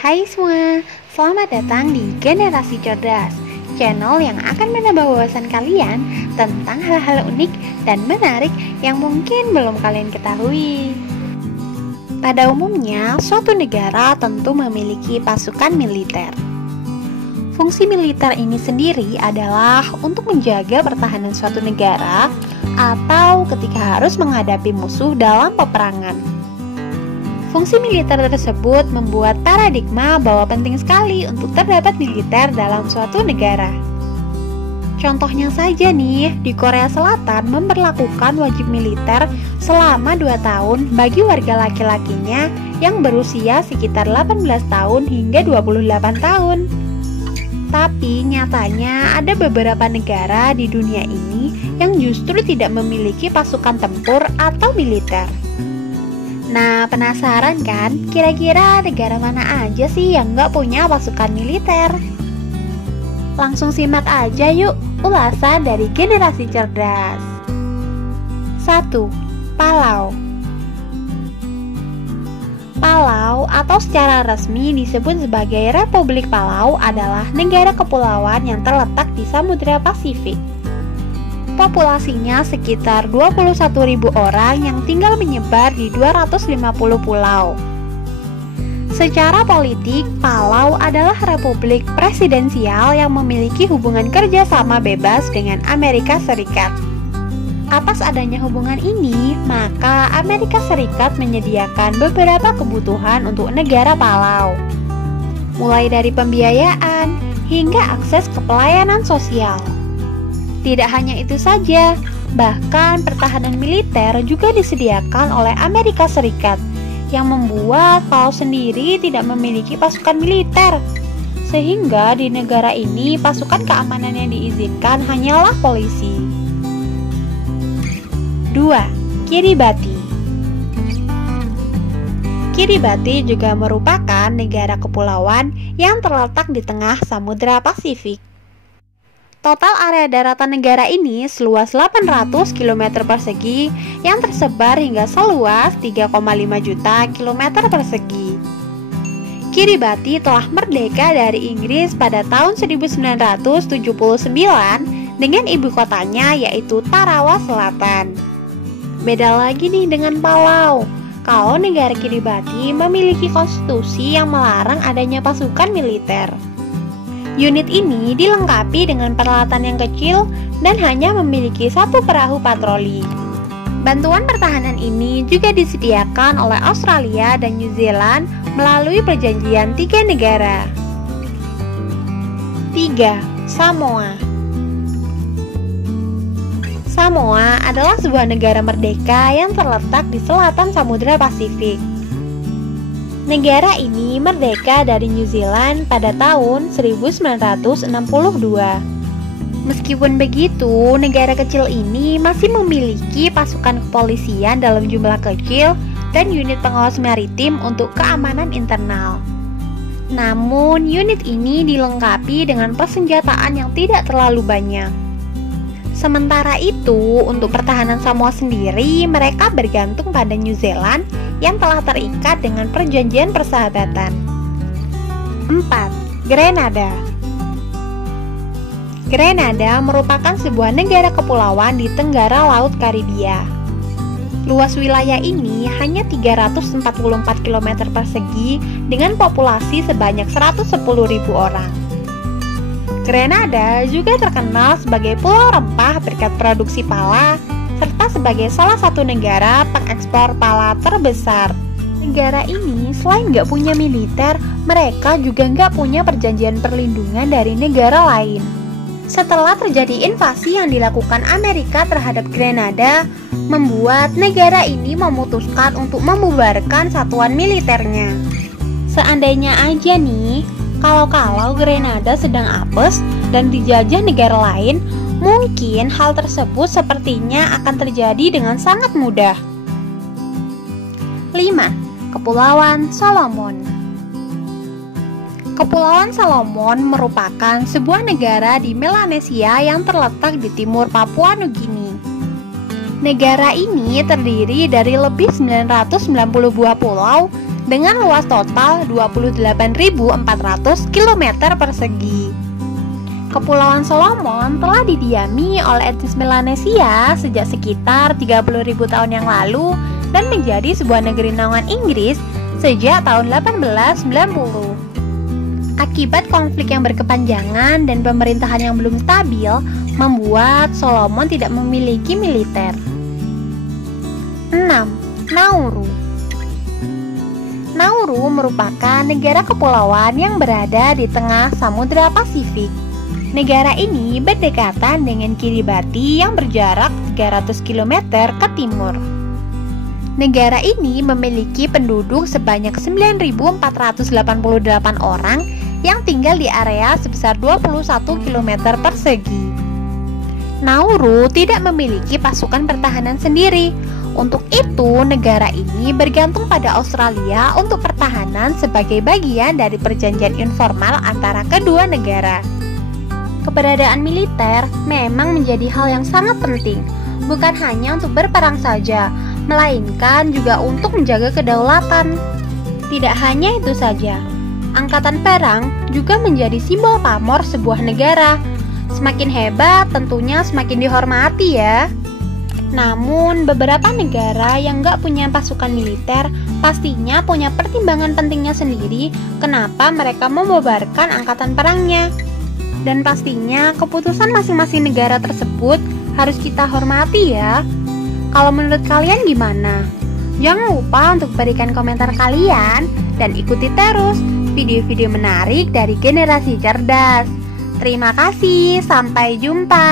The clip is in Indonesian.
Hai semua, selamat datang di Generasi Cerdas, channel yang akan menambah wawasan kalian tentang hal-hal unik dan menarik yang mungkin belum kalian ketahui. Pada umumnya, suatu negara tentu memiliki pasukan militer. Fungsi militer ini sendiri adalah untuk menjaga pertahanan suatu negara atau ketika harus menghadapi musuh dalam peperangan. Fungsi militer tersebut membuat paradigma bahwa penting sekali untuk terdapat militer dalam suatu negara. Contohnya saja nih, di Korea Selatan memberlakukan wajib militer selama 2 tahun bagi warga laki-lakinya yang berusia sekitar 18 tahun hingga 28 tahun. Tapi nyatanya ada beberapa negara di dunia ini yang justru tidak memiliki pasukan tempur atau militer. Nah, penasaran kan? Kira-kira negara mana aja sih yang nggak punya pasukan militer? Langsung simak aja yuk ulasan dari Generasi Cerdas. 1. Palau. Palau atau secara resmi disebut sebagai Republik Palau adalah negara kepulauan yang terletak di Samudra Pasifik. Populasinya sekitar 21.000 orang yang tinggal menyebar di 250 pulau. Secara politik, Palau adalah republik presidensial yang memiliki hubungan kerjasama bebas dengan Amerika Serikat. Atas adanya hubungan ini, maka Amerika Serikat menyediakan beberapa kebutuhan untuk negara Palau, mulai dari pembiayaan hingga akses ke pelayanan sosial. Tidak hanya itu saja, bahkan pertahanan militer juga disediakan oleh Amerika Serikat yang membuat Palau sendiri tidak memiliki pasukan militer. Sehingga di negara ini pasukan keamanan yang diizinkan hanyalah polisi. 2. Kiribati. Kiribati juga merupakan negara kepulauan yang terletak di tengah Samudra Pasifik. Total area daratan negara ini seluas 800 km persegi yang tersebar hingga seluas 3,5 juta km persegi. Kiribati telah merdeka dari Inggris pada tahun 1979 dengan ibu kotanya yaitu Tarawa Selatan. Beda lagi nih dengan Palau. Kalau negara Kiribati memiliki konstitusi yang melarang adanya pasukan militer. Unit ini dilengkapi dengan peralatan yang kecil dan hanya memiliki 1 perahu patroli. Bantuan pertahanan ini juga disediakan oleh Australia dan New Zealand melalui perjanjian 3 negara. 3. Samoa. Samoa adalah sebuah negara merdeka yang terletak di selatan Samudra Pasifik. Negara ini merdeka dari New Zealand pada tahun 1962. Meskipun begitu, negara kecil ini masih memiliki pasukan kepolisian dalam jumlah kecil dan unit pengawas maritim untuk keamanan internal. Namun, unit ini dilengkapi dengan persenjataan yang tidak terlalu banyak. Sementara itu, untuk pertahanan Samoa sendiri, mereka bergantung pada New Zealand yang telah terikat dengan perjanjian persahabatan. 4. Grenada. Grenada merupakan sebuah negara kepulauan di tenggara Laut Karibia. Luas wilayah ini hanya 344 km persegi dengan populasi sebanyak 110.000 orang. Grenada juga terkenal sebagai pulau rempah berkat produksi pala, serta sebagai salah satu negara pengekspor pala terbesar. Negara ini selain nggak punya militer, mereka juga nggak punya perjanjian perlindungan dari negara lain. Setelah terjadi invasi yang dilakukan Amerika terhadap Grenada, membuat negara ini memutuskan untuk membubarkan satuan militernya. Seandainya aja nih, kalau Grenada sedang apes dan dijajah negara lain, mungkin hal tersebut sepertinya akan terjadi dengan sangat mudah. 5. Kepulauan Solomon. Kepulauan Solomon merupakan sebuah negara di Melanesia yang terletak di timur Papua Nugini. Negara ini terdiri dari lebih 990 buah pulau dengan luas total 28.400 km persegi. Kepulauan Solomon telah didiami oleh etnis Melanesia sejak sekitar 30.000 tahun yang lalu dan menjadi sebuah negeri naungan Inggris sejak tahun 1890. Akibat konflik yang berkepanjangan dan pemerintahan yang belum stabil, membuat Solomon tidak memiliki militer. 6. Nauru. Nauru merupakan negara kepulauan yang berada di tengah Samudra Pasifik. Negara ini berdekatan dengan Kiribati yang berjarak 300 km ke timur. Negara ini memiliki penduduk sebanyak 9.488 orang yang tinggal di area sebesar 21 km persegi. Nauru tidak memiliki pasukan pertahanan sendiri. Untuk itu, negara ini bergantung pada Australia untuk pertahanan sebagai bagian dari perjanjian informal antara kedua negara. Keberadaan militer memang menjadi hal yang sangat penting, bukan hanya untuk berperang saja, melainkan juga untuk menjaga kedaulatan. Tidak hanya itu saja, angkatan perang juga menjadi simbol pamor sebuah negara. Semakin hebat tentunya semakin dihormati ya. Namun beberapa negara yang nggak punya pasukan militer pastinya punya pertimbangan pentingnya sendiri kenapa mereka membubarkan angkatan perangnya. Dan pastinya keputusan masing-masing negara tersebut harus kita hormati ya. Kalau menurut kalian gimana? Jangan lupa untuk berikan komentar kalian dan ikuti terus video-video menarik dari Generasi Cerdas. Terima kasih, sampai jumpa.